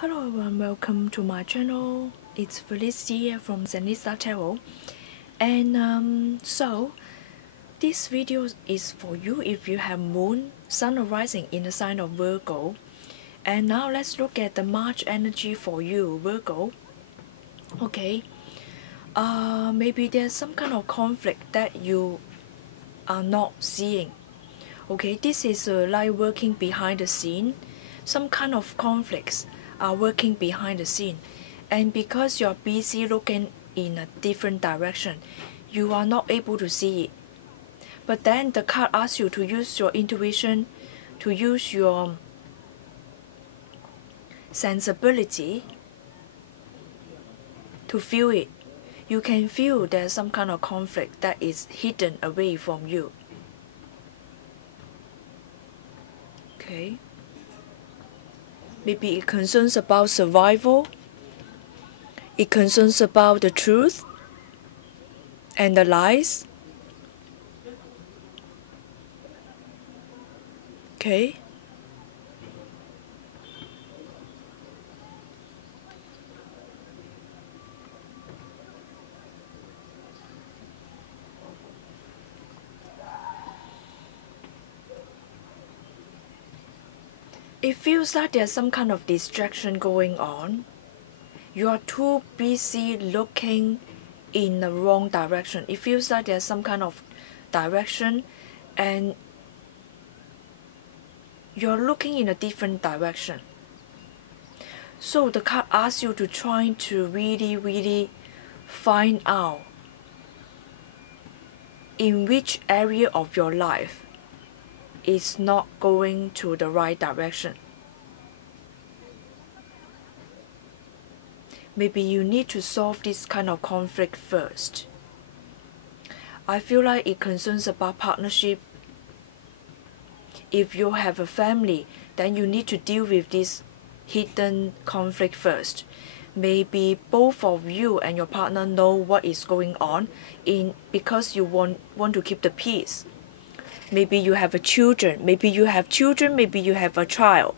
Hello everyone, welcome to my channel. It's Felicity from Zenissa Tarot. And so this video is for you if you have moon, sun or rising in the sign of Virgo. And now let's look at the March energy for you, Virgo. Okay. Maybe there's some kind of conflict that you are not seeing. Okay, this is like working behind the scene. Some kind of conflicts are working behind the scene, and because you're busy looking in a different direction, you are not able to see it. But then the card asks you to use your intuition, to use your sensibility to feel it. You can feel there's some kind of conflict that is hidden away from you. Okay. Maybe it concerns about survival. It concerns about the truth and the lies. Okay. It feels like there's some kind of distraction going on. You are too busy looking in the wrong direction. It feels like there's some kind of direction and you're looking in a different direction. So the card asks you to try to really find out in which area of your life is not going to the right direction. Maybe you need to solve this kind of conflict first. I feel like it concerns about partnership. If you have a family, then you need to deal with this hidden conflict first. Maybe both of you and your partner know what is going on because you want to keep the peace. Maybe you have children, maybe you have a child.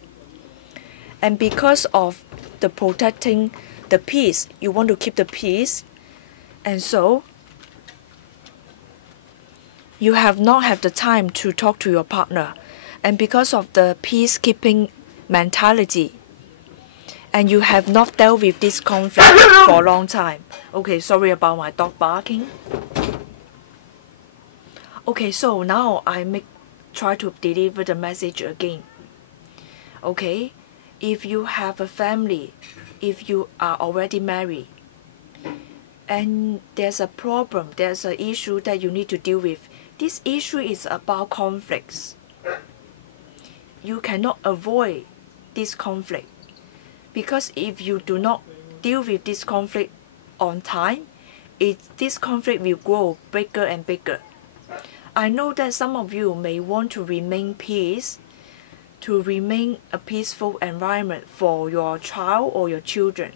And because of the protecting the peace, you want to keep the peace. And so, you have not had the time to talk to your partner. And because of the peacekeeping mentality, and you have not dealt with this conflict for a long time. Okay, sorry about my dog barking. Okay, so now I try to deliver the message again. Okay, if you have a family, if you are already married, and there's a problem, there's an issue that you need to deal with. This issue is about conflicts. You cannot avoid this conflict, because if you do not deal with this conflict on time, this conflict will grow bigger and bigger. I know that some of you may want to remain peace, to remain a peaceful environment for your child or your children.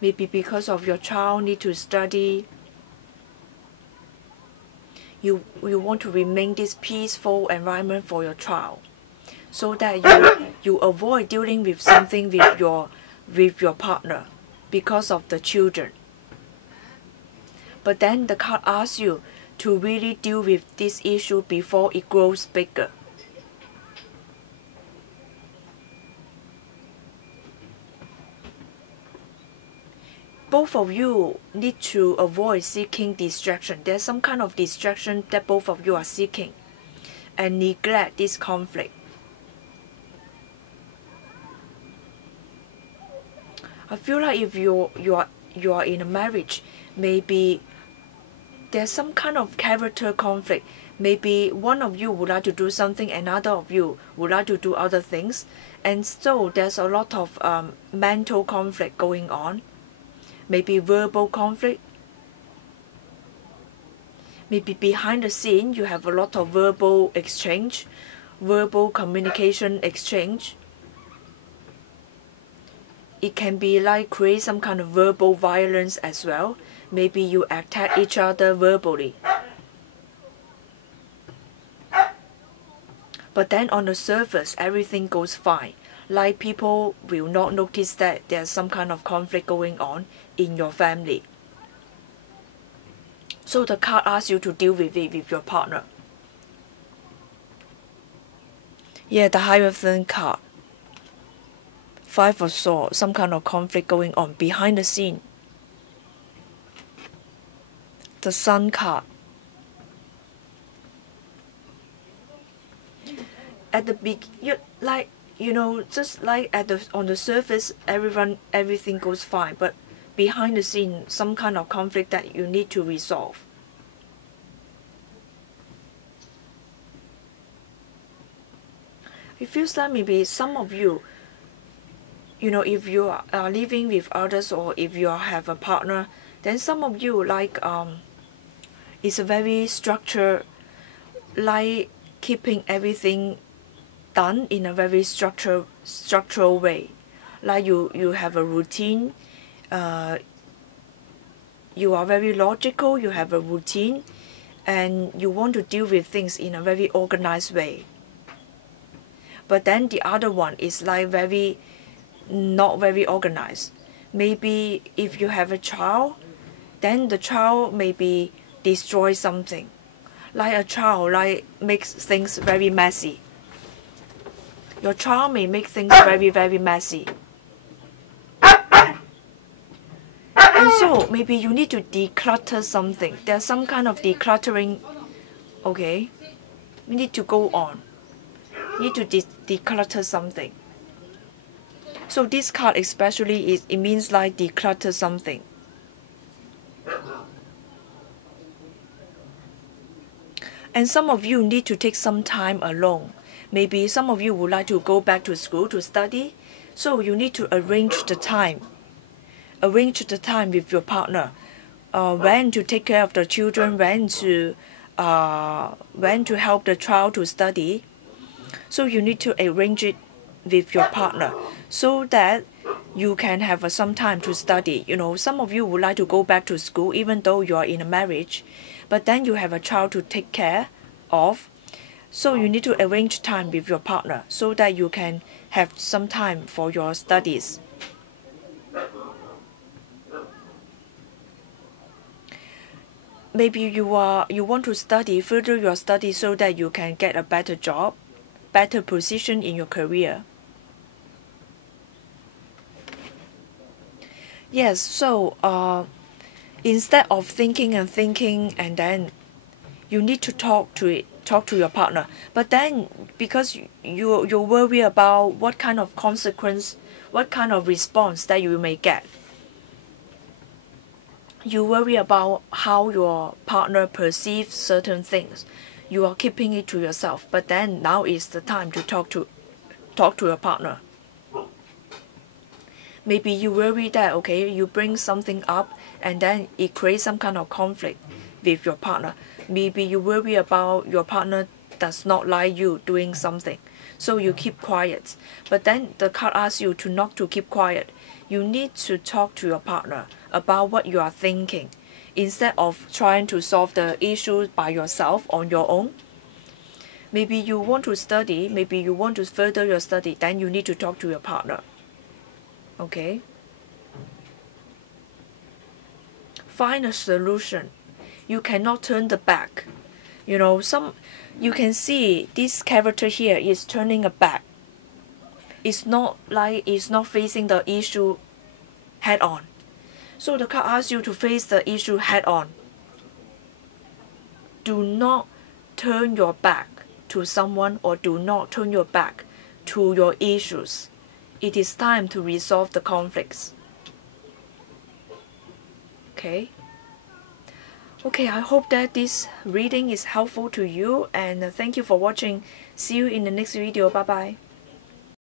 Maybe because of your child need to study, you want to remain this peaceful environment for your child, so that you avoid dealing with something with your partner because of the children. But then the card asks you to really deal with this issue before it grows bigger. Both of you need to avoid seeking distraction. There's some kind of distraction that both of you are seeking, and neglect this conflict. I feel like if you are in a marriage, maybe there's some kind of character conflict. Maybe one of you would like to do something, another of you would like to do other things, and so there's a lot of mental conflict going on. Maybe verbal conflict. Maybe behind the scene you have a lot of verbal exchange, verbal communication exchange. It can be like create some kind of verbal violence as well. Maybe you attack each other verbally. But then on the surface, everything goes fine. Like people will not notice that there's some kind of conflict going on in your family. So the card asks you to deal with it with your partner. Yeah, the Hierophant card. 5 of Swords, some kind of conflict going on behind the scene. The Sun card. At the just like on the surface, everything goes fine, but behind the scene, some kind of conflict that you need to resolve. It feels like maybe some of you, if you are living with others or if you have a partner, then some of you it's a very structured, like keeping everything done in a very structural way. Like you have a routine, you are very logical, you have a routine, and you want to deal with things in a very organized way. But then the other one is like not very organized. Maybe if you have a child, then the child maybe destroys something. Like a child makes things very messy. Your child may make things very, very messy. And so maybe you need to declutter something. There's some kind of decluttering. Okay, we need to go on. You need to declutter something. So this card especially it means like declutter something. And some of you need to take some time alone. Maybe some of you would like to go back to school to study, so you need to arrange the time. Arrange the time with your partner. When to take care of the children, when to help the child to study. So you need to arrange it with your partner so that you can have some time to study. Some of you would like to go back to school even though you are in a marriage, but then you have a child to take care of. So you need to arrange time with your partner so that you can have some time for your studies. Maybe you want to further your study so that you can get a better job, better position in your career. Yes, so instead of thinking and then you need to talk to your partner. But then because you worry about what kind of consequence, what kind of response that you may get. You worry about how your partner perceives certain things. You are keeping it to yourself. But then now is the time to talk to your partner. Maybe you worry that, okay, you bring something up and then it creates some kind of conflict with your partner. Maybe you worry about your partner does not like you doing something, so you keep quiet. But then the card asks you to not to keep quiet. You need to talk to your partner about what you are thinking, instead of trying to solve the issue by yourself on your own. Maybe you want to study, maybe you want to further your study, then you need to talk to your partner. Okay? Find a solution. You cannot turn the back. You can see this character here is turning a back. It's not facing the issue head on. So the card asks you to face the issue head on. Do not turn your back to someone or do not turn your back to your issues. It is time to resolve the conflicts. Okay? Okay, I hope that this reading is helpful to you, and thank you for watching. See you in the next video. Bye bye.